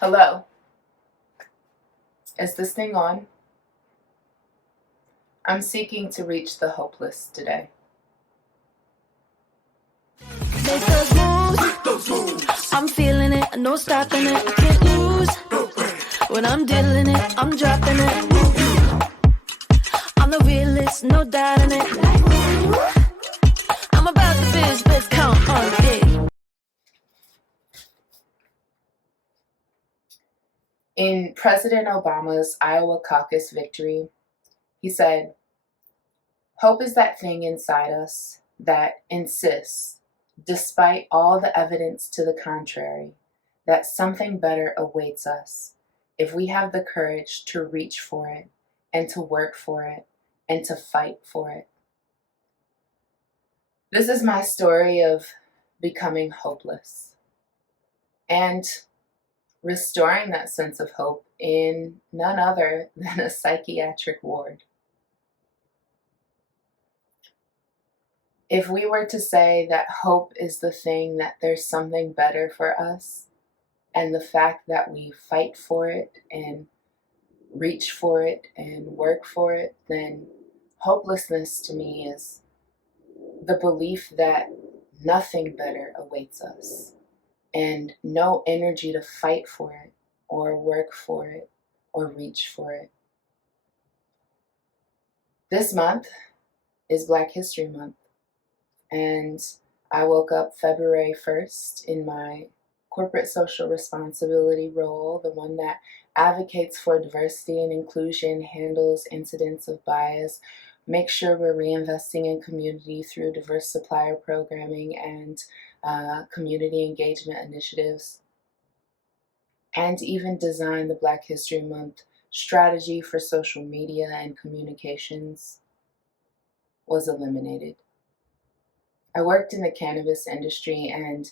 Hello. Is this thing on? I'm seeking to reach the hopeless today. Make those moves. I'm feeling it, no stopping it. I can't lose. When I'm dealing it, I'm dropping it. I'm the realest, no doubt in it. I'm about the biz, let's count on it. In President Obama's Iowa caucus victory, he said, "Hope is that thing inside us that insists, despite all the evidence to the contrary, that something better awaits us if we have the courage to reach for it and to work for it and to fight for it." This is my story of becoming hopeless and restoring that sense of hope in none other than a psychiatric ward. If we were to say that hope is the thing, that there's something better for us, and the fact that we fight for it and reach for it and work for it, then hopelessness to me is the belief that nothing better awaits us and no energy to fight for it or work for it or reach for it. This month is Black History Month, and I woke up February 1st in my corporate social responsibility role, the one that advocates for diversity and inclusion, handles incidents of bias, makes sure we're reinvesting in community through diverse supplier programming and community engagement initiatives, and even design the Black History Month strategy for social media and communications, was eliminated. I worked in the cannabis industry, and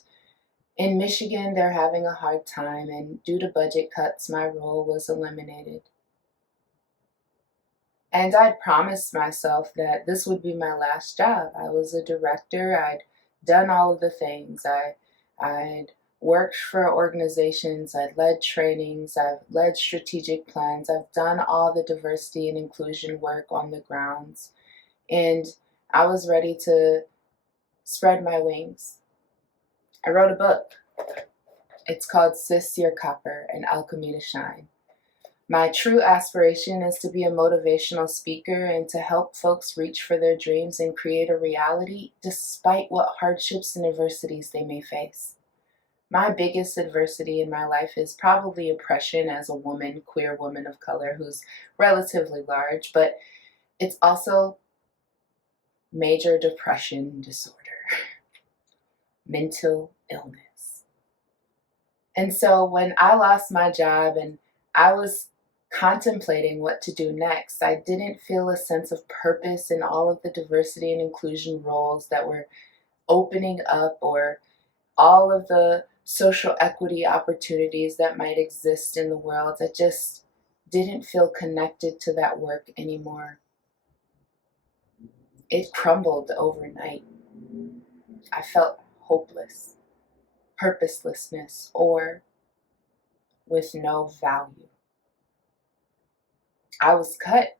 in Michigan they're having a hard time, and due to budget cuts my role was eliminated. And I'd promised myself that this would be my last job. I was a director. I'd done all of the things. I'd worked for organizations. I'd led trainings. I've led strategic plans. I've done all the diversity and inclusion work on the grounds. And I was ready to spread my wings. I wrote a book. It's called Sis, Your Copper, An Alchemy to Shine. My true aspiration is to be a motivational speaker and to help folks reach for their dreams and create a reality despite what hardships and adversities they may face. My biggest adversity in my life is probably oppression as a woman, queer woman of color who's relatively large, but it's also major depression disorder, mental illness. And so when I lost my job and I was contemplating what to do next, I didn't feel a sense of purpose in all of the diversity and inclusion roles that were opening up, or all of the social equity opportunities that might exist in the world. I just didn't feel connected to that work anymore. It crumbled overnight. I felt hopeless, purposelessness, or with no value. I was cut.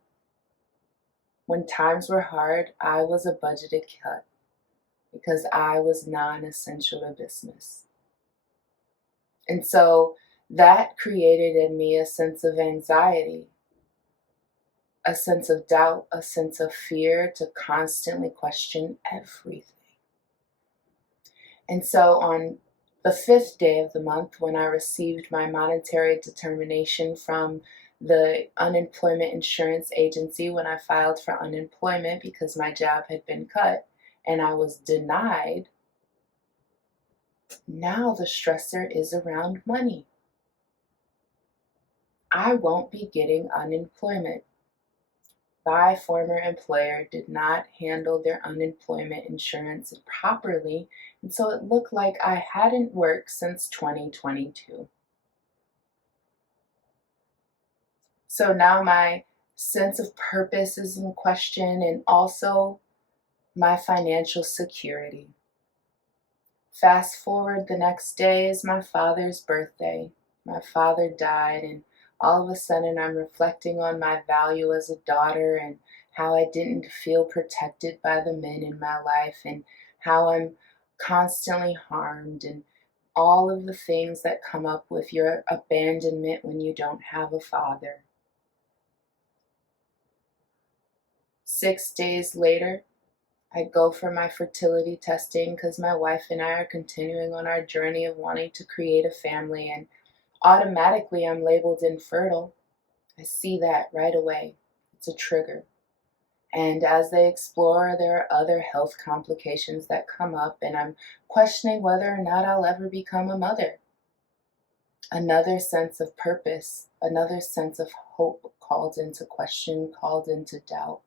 When times were hard, I was a budgeted cut because I was non-essential to business. And so that created in me a sense of anxiety, a sense of doubt, a sense of fear to constantly question everything. And so on the 5th day of the month, when I received my monetary determination from the unemployment insurance agency, when I filed for unemployment because my job had been cut and I was denied, now the stressor is around money. I won't be getting unemployment. My former employer did not handle their unemployment insurance properly, and so it looked like I hadn't worked since 2022. So now my sense of purpose is in question, and also my financial security. Fast forward, the next day is my father's birthday. My father died, and all of a sudden I'm reflecting on my value as a daughter and how I didn't feel protected by the men in my life and how I'm constantly harmed and all of the things that come up with your abandonment when you don't have a father. 6 days later, I go for my fertility testing because my wife and I are continuing on our journey of wanting to create a family, and automatically I'm labeled infertile. I see that right away. It's a trigger. And as they explore, there are other health complications that come up, and I'm questioning whether or not I'll ever become a mother. Another sense of purpose, another sense of hope called into question, called into doubt.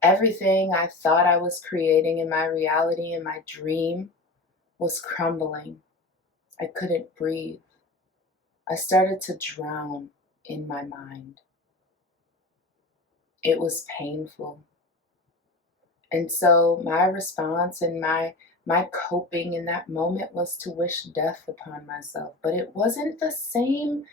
Everything I thought I was creating in my reality, in my dream, was crumbling. I couldn't breathe. I started to drown in my mind. It was painful. And so my response and my coping in that moment was to wish death upon myself. But it wasn't the same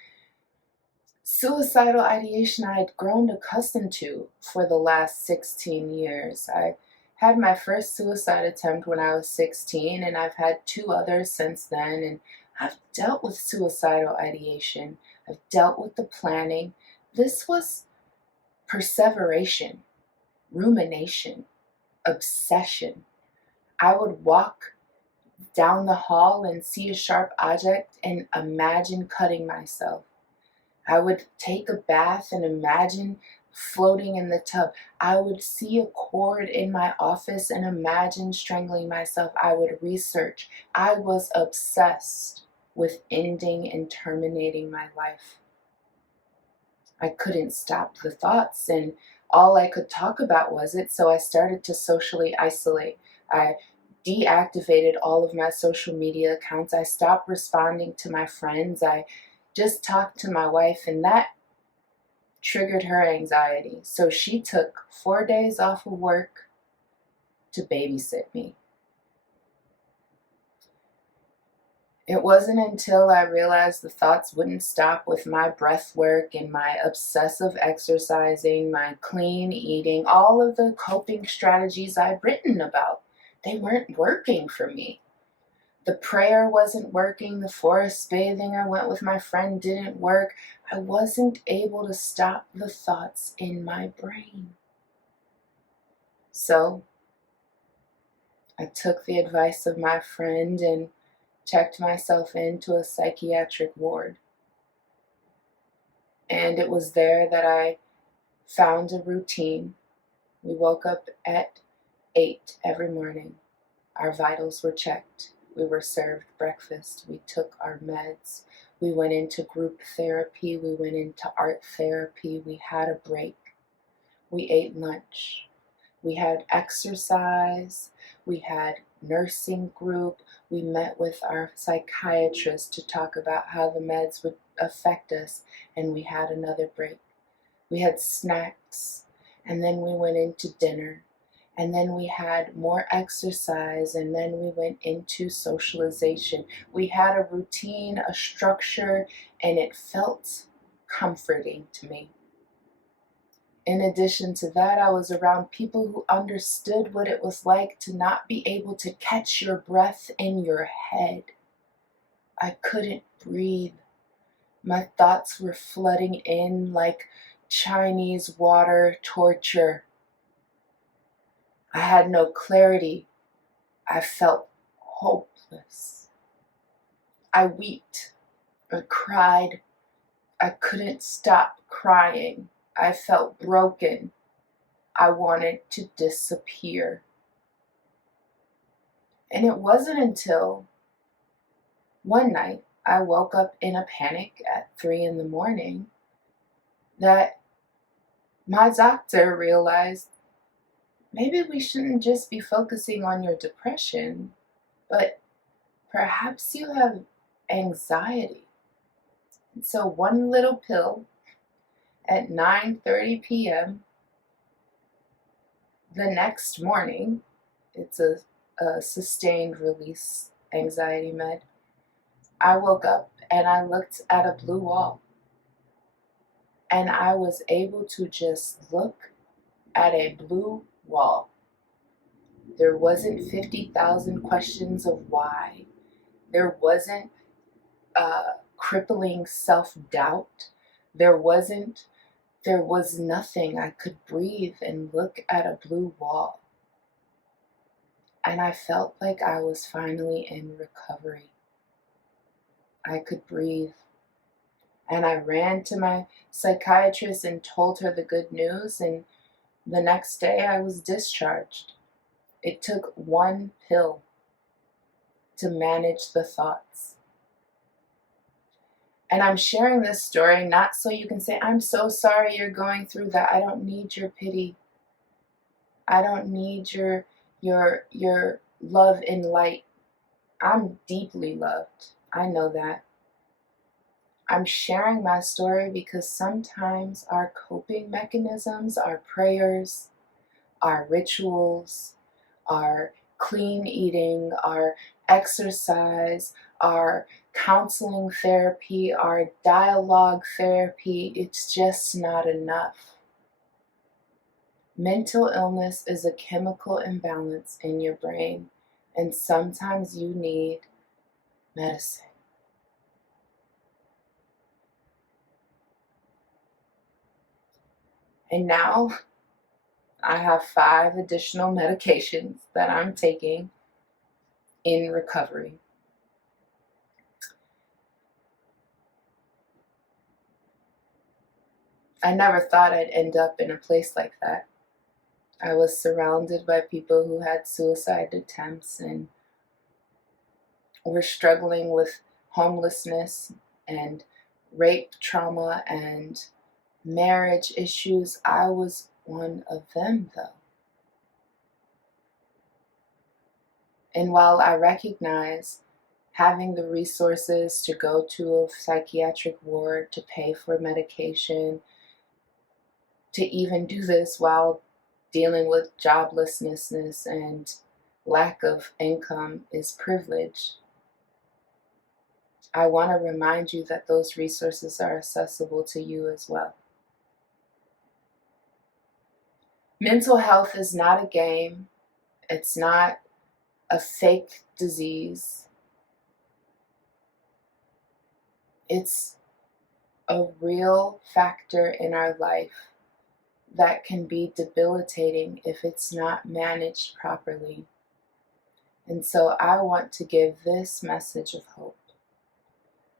suicidal ideation I had grown accustomed to for the last 16 years. I had my first suicide attempt when I was 16, and I've had 2 others since then, and I've dealt with suicidal ideation. I've dealt with the planning. This was perseveration, rumination, obsession. I would walk down the hall and see a sharp object and imagine cutting myself. I would take a bath and imagine floating in the tub. I would see a cord in my office and imagine strangling myself. I would research. I was obsessed with ending and terminating my life. I couldn't stop the thoughts, and all I could talk about was it, so I started to socially isolate. I deactivated all of my social media accounts. I stopped responding to my friends. I just talked to my wife, and that triggered her anxiety. So she took 4 days off of work to babysit me. It wasn't until I realized the thoughts wouldn't stop with my breath work and my obsessive exercising, my clean eating, all of the coping strategies I'd written about. They weren't working for me. The prayer wasn't working. The forest bathing I went with my friend didn't work. I wasn't able to stop the thoughts in my brain. So I took the advice of my friend and checked myself into a psychiatric ward. And it was there that I found a routine. We woke up at 8 every morning. Our vitals were checked. We were served breakfast. We took our meds. We went into group therapy. We went into art therapy. We had a break. We ate lunch. We had exercise. We had nursing group. We met with our psychiatrist to talk about how the meds would affect us, and we had another break. We had snacks, and then we went into dinner, and then we had more exercise, and then we went into socialization. We had a routine, a structure, and it felt comforting to me. In addition to that, I was around people who understood what it was like to not be able to catch your breath in your head. I couldn't breathe. My thoughts were flooding in like Chinese water torture. I had no clarity. I felt hopeless. I wept. I cried. I couldn't stop crying. I felt broken. I wanted to disappear. And it wasn't until one night I woke up in a panic at 3 a.m. that my doctor realized maybe we shouldn't just be focusing on your depression, but perhaps you have anxiety. And so one little pill at 9:30 p.m. the next morning, it's a sustained release anxiety med. I woke up and I looked at a blue wall. And I was able to just look at a blue wall. There wasn't 50,000 questions of why. There wasn't crippling self-doubt. There was nothing. I could breathe and look at a blue wall. And I felt like I was finally in recovery. I could breathe. And I ran to my psychiatrist and told her the good news, and the next day I was discharged. It took one pill to manage the thoughts. And I'm sharing this story not so you can say, I'm so sorry you're going through that. I don't need your pity. I don't need your love and light. I'm deeply loved. I know that. I'm sharing my story because sometimes our coping mechanisms, our prayers, our rituals, our clean eating, our exercise, our counseling therapy, our dialogue therapy, it's just not enough. Mental illness is a chemical imbalance in your brain, and sometimes you need medicine. And now I have 5 additional medications that I'm taking in recovery. I never thought I'd end up in a place like that. I was surrounded by people who had suicide attempts and were struggling with homelessness and rape trauma and marriage issues. I was one of them, though. And while I recognize having the resources to go to a psychiatric ward, to pay for medication, to even do this while dealing with joblessness and lack of income is privilege, I want to remind you that those resources are accessible to you as well. Mental health is not a game. It's not a fake disease. It's a real factor in our life that can be debilitating if it's not managed properly. And so I want to give this message of hope,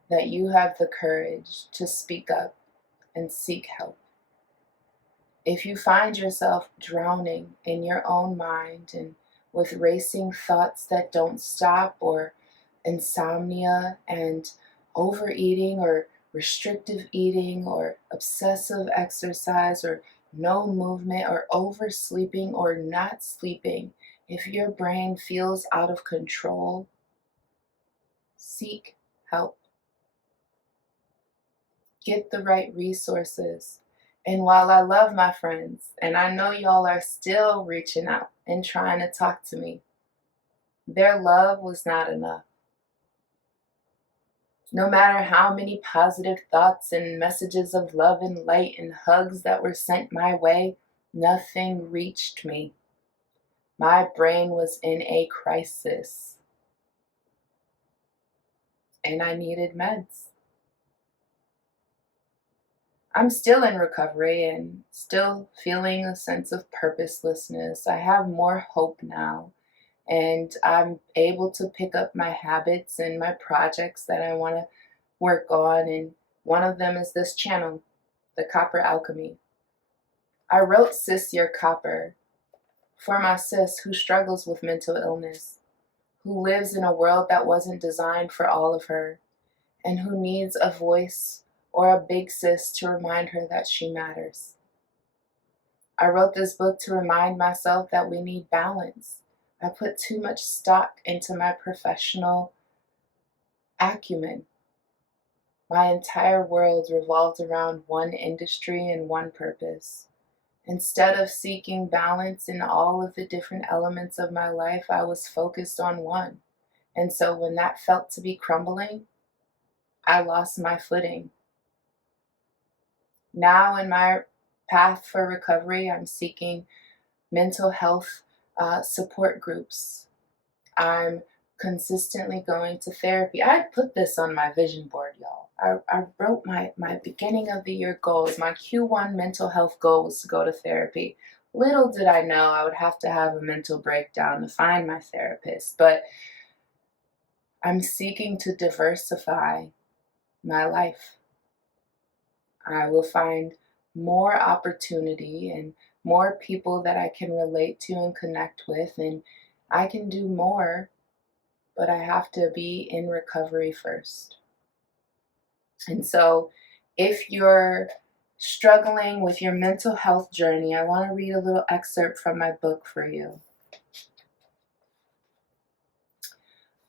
that you have the courage to speak up and seek help. If you find yourself drowning in your own mind and with racing thoughts that don't stop, or insomnia and overeating or restrictive eating or obsessive exercise or no movement or oversleeping or not sleeping, if your brain feels out of control, seek help. Get the right resources. And while I love my friends, and I know y'all are still reaching out and trying to talk to me, their love was not enough. No matter how many positive thoughts and messages of love and light and hugs that were sent my way, nothing reached me. My brain was in a crisis, and I needed meds. I'm still in recovery and still feeling a sense of purposelessness. I have more hope now, and I'm able to pick up my habits and my projects that I want to work on, and one of them is this channel, The Copper Alchemy. I wrote Sis Your Copper for my sis who struggles with mental illness, who lives in a world that wasn't designed for all of her, and who needs a voice or a big sis to remind her that she matters. I wrote this book to remind myself that we need balance. I put too much stock into my professional acumen. My entire world revolved around one industry and one purpose. Instead of seeking balance in all of the different elements of my life, I was focused on one. And so when that felt to be crumbling, I lost my footing. Now, in my path for recovery, I'm seeking mental health support groups. I'm consistently going to therapy. I put this on my vision board, y'all. I wrote my beginning of the year goals. My Q1 mental health goal was to go to therapy. Little did I know I would have to have a mental breakdown to find my therapist, but I'm seeking to diversify my life. I will find more opportunity and more people that I can relate to and connect with, and I can do more, but I have to be in recovery first. And so, if you're struggling with your mental health journey, I want to read a little excerpt from my book for you.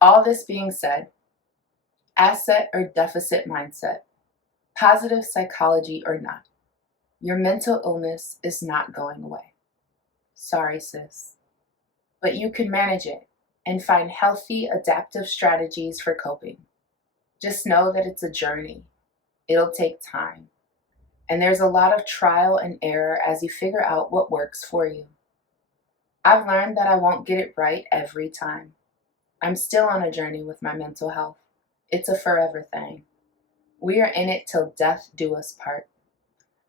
All this being said, asset or deficit mindset, positive psychology or not, your mental illness is not going away. Sorry, sis. But you can manage it and find healthy, adaptive strategies for coping. Just know that it's a journey. It'll take time. And there's a lot of trial and error as you figure out what works for you. I've learned that I won't get it right every time. I'm still on a journey with my mental health. It's a forever thing. We are in it till death do us part.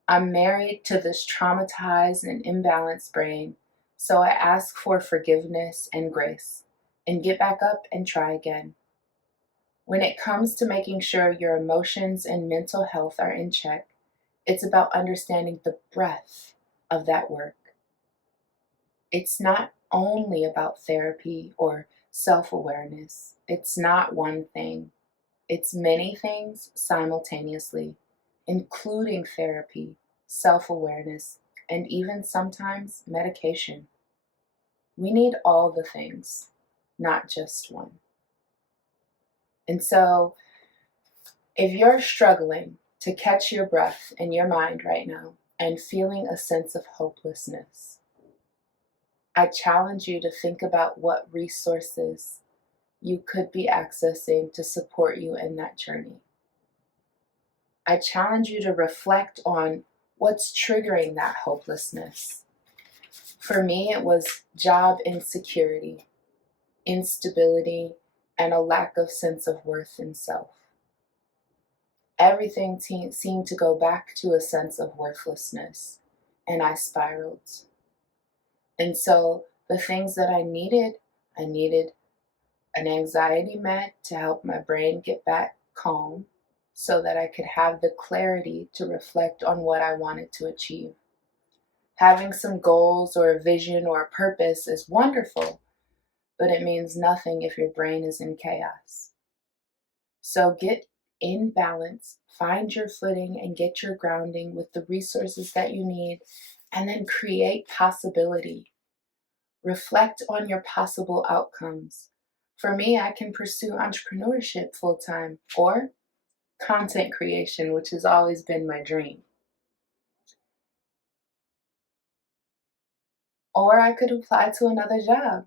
I'm married to this traumatized and imbalanced brain, so I ask for forgiveness and grace, and get back up and try again. When it comes to making sure your emotions and mental health are in check, it's about understanding the breadth of that work. It's not only about therapy or self-awareness. It's not one thing. It's many things simultaneously, including therapy, self-awareness, and even sometimes medication. We need all the things, not just one. And so, if you're struggling to catch your breath in your mind right now and feeling a sense of hopelessness, I challenge you to think about what resources you could be accessing to support you in that journey. I challenge you to reflect on what's triggering that hopelessness. For me, it was job insecurity, instability, and a lack of sense of worth in self. Everything seemed to go back to a sense of worthlessness, and I spiraled. And so the things that I needed an anxiety med to help my brain get back calm so that I could have the clarity to reflect on what I wanted to achieve. Having some goals or a vision or a purpose is wonderful, but it means nothing if your brain is in chaos. So get in balance, find your footing, and get your grounding with the resources that you need, and then create possibility. Reflect on your possible outcomes. For me, I can pursue entrepreneurship full-time or content creation, which has always been my dream. Or I could apply to another job.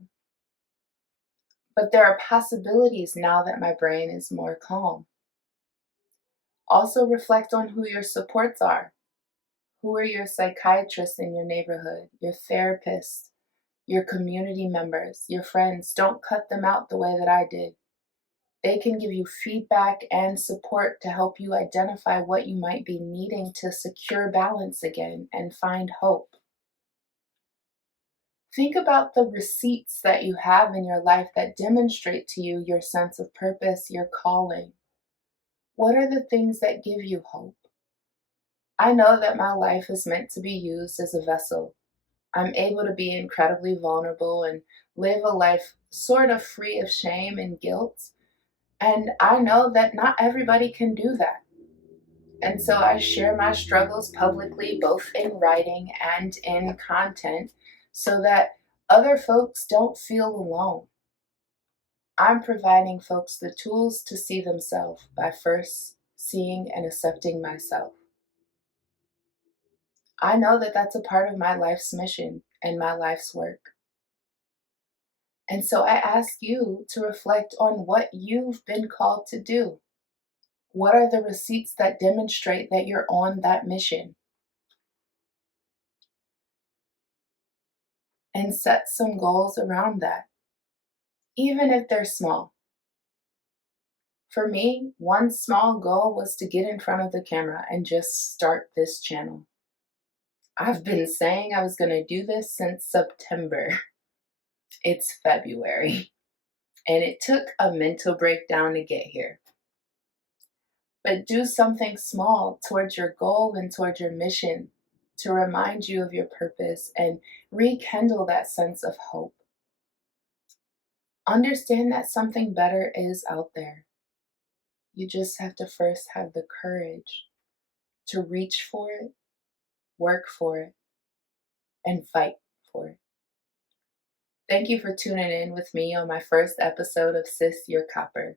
But there are possibilities now that my brain is more calm. Also reflect on who your supports are. Who are your psychiatrists in your neighborhood, your therapists, your community members, your friends? Don't cut them out the way that I did. They can give you feedback and support to help you identify what you might be needing to secure balance again and find hope. Think about the receipts that you have in your life that demonstrate to you your sense of purpose, your calling. What are the things that give you hope? I know that my life is meant to be used as a vessel. I'm able to be incredibly vulnerable and live a life sort of free of shame and guilt. And I know that not everybody can do that. And so I share my struggles publicly, both in writing and in content, so that other folks don't feel alone. I'm providing folks the tools to see themselves by first seeing and accepting myself. I know that that's a part of my life's mission and my life's work. And so I ask you to reflect on what you've been called to do. What are the receipts that demonstrate that you're on that mission? And set some goals around that, even if they're small. For me, one small goal was to get in front of the camera and just start this channel. I've been saying I was going to do this since September. It's February, and it took a mental breakdown to get here. But do something small towards your goal and towards your mission to remind you of your purpose and rekindle that sense of hope. Understand that something better is out there. You just have to first have the courage to reach for it, work for it, and fight for it. Thank you for tuning in with me on my first episode of Sis, You're Copper.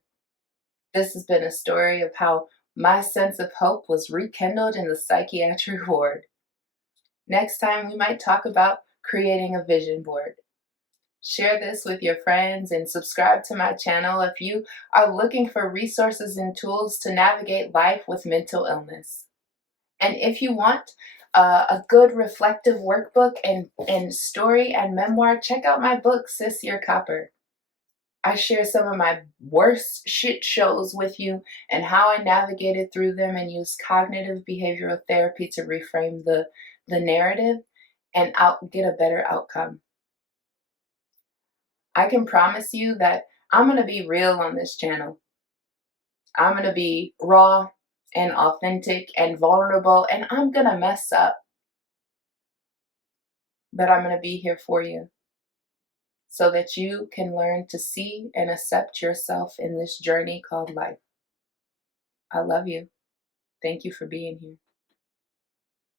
This has been a story of how my sense of hope was rekindled in the psychiatric ward. Next time, we might talk about creating a vision board. Share this with your friends and subscribe to my channel if you are looking for resources and tools to navigate life with mental illness. And if you want a good reflective workbook and story and memoir, check out my book, Sis, You're Copper. I share some of my worst shit shows with you and how I navigated through them and used cognitive behavioral therapy to reframe the narrative and get a better outcome. I can promise you that I'm going to be real on this channel. I'm going to be raw and authentic and vulnerable, and I'm going to mess up. But I'm going to be here for you so that you can learn to see and accept yourself in this journey called life. I love you. Thank you for being here.